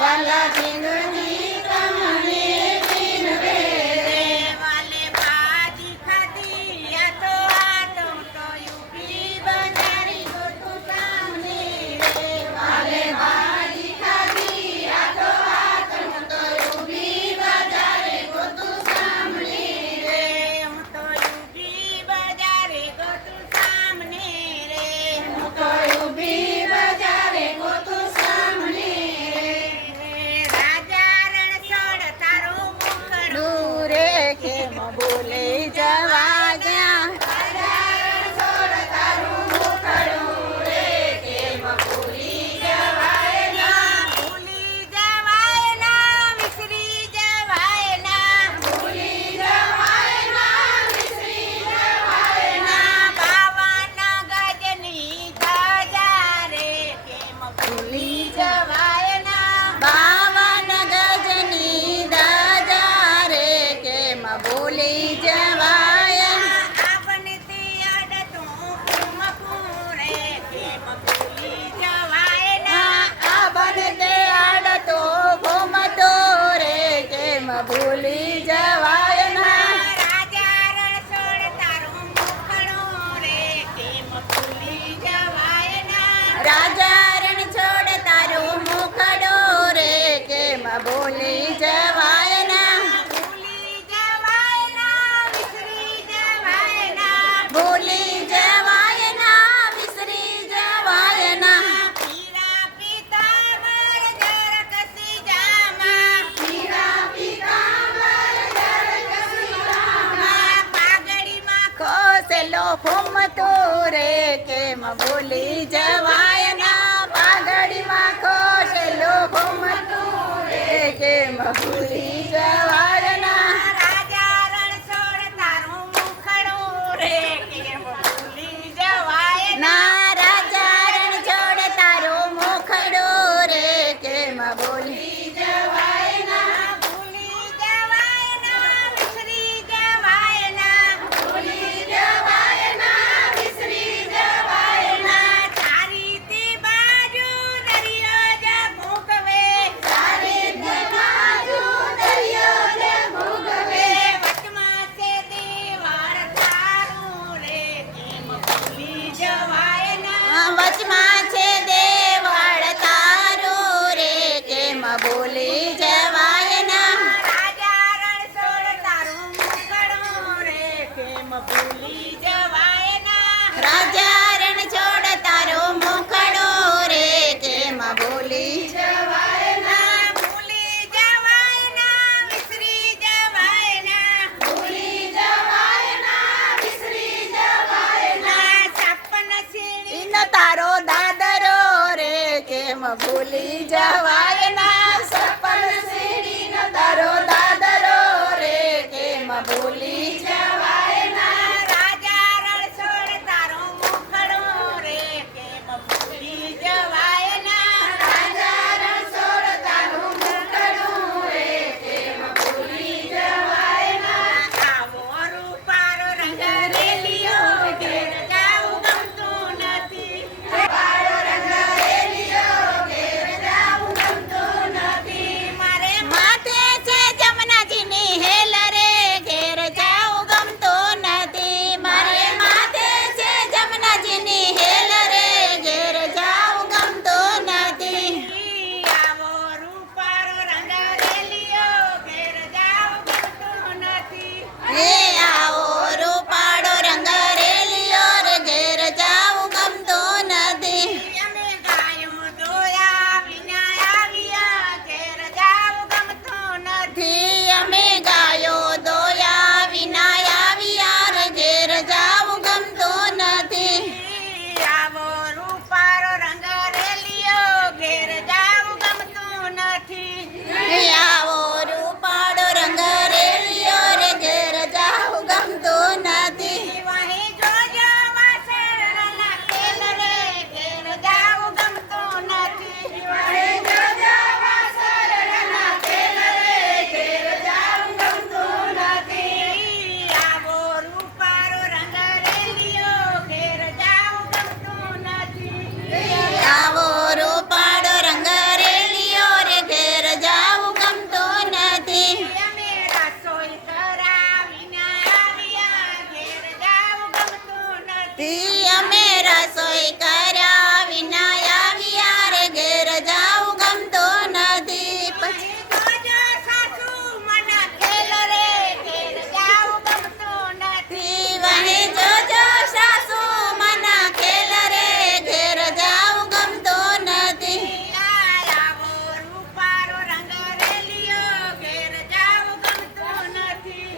వల్ల પેલો ફોમ તો રે કેમ ભૂલી જવાય ના? પાઘડીમાં ખોશેલો ફોમ તો રે કેમ ભૂલી જવાય ભૂલી જવાય ના સપન સીડી ન દરો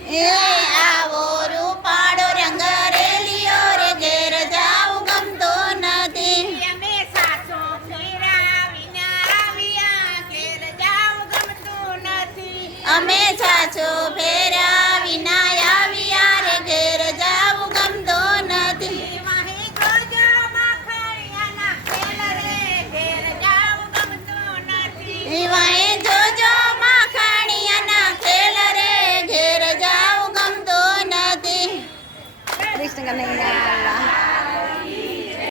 Yeah.